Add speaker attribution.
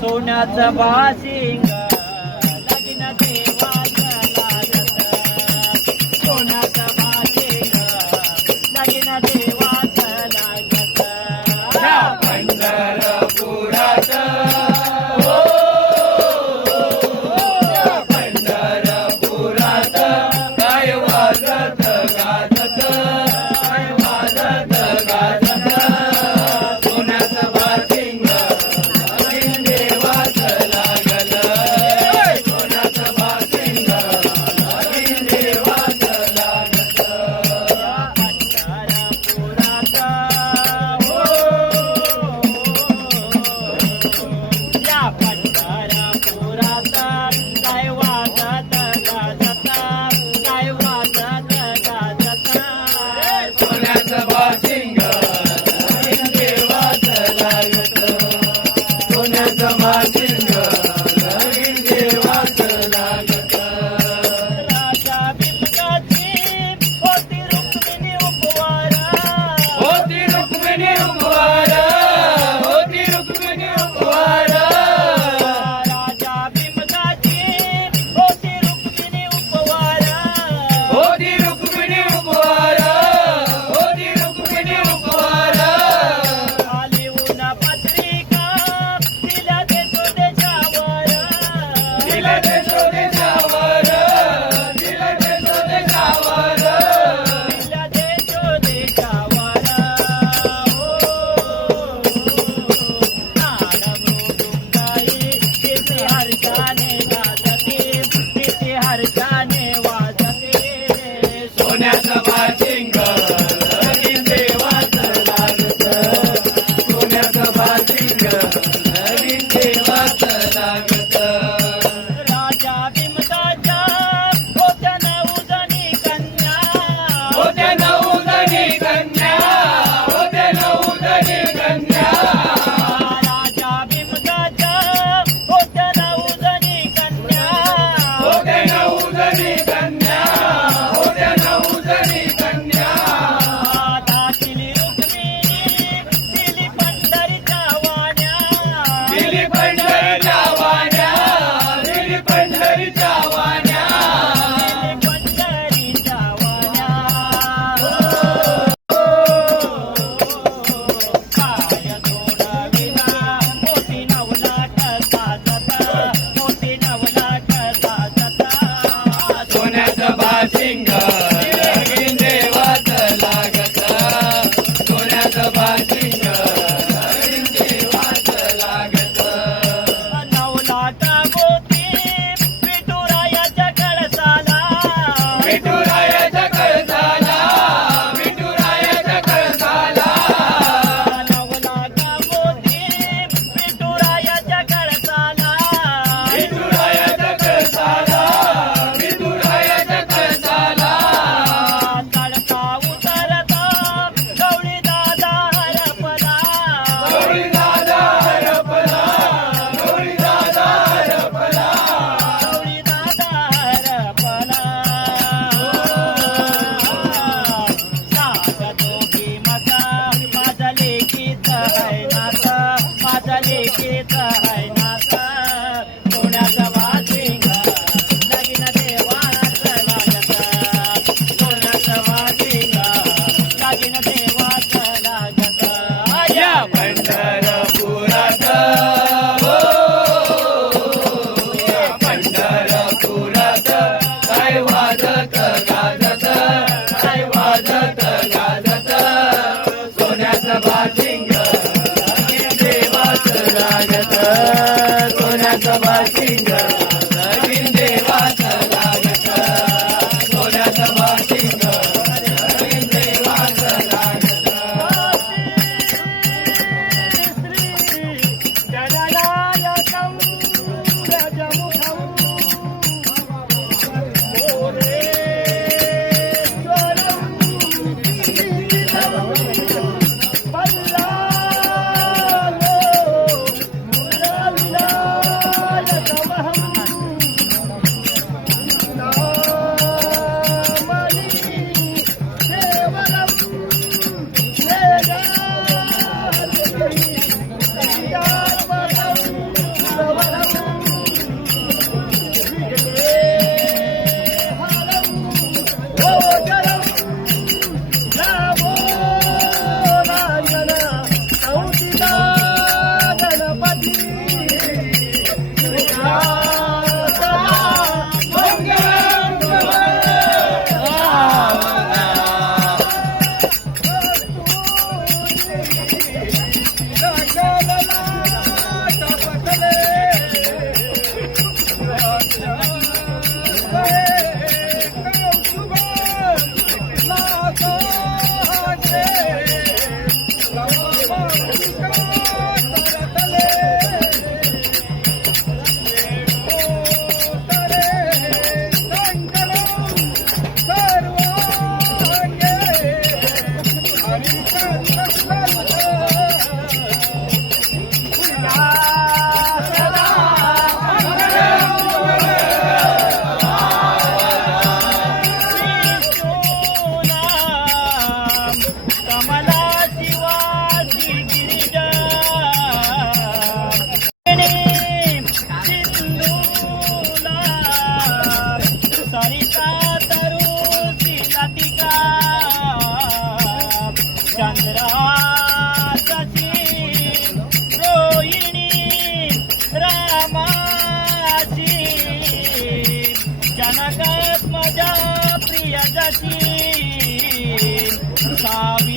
Speaker 1: सोन्याचा बासिंग सोन्याचं Yeah. Savi.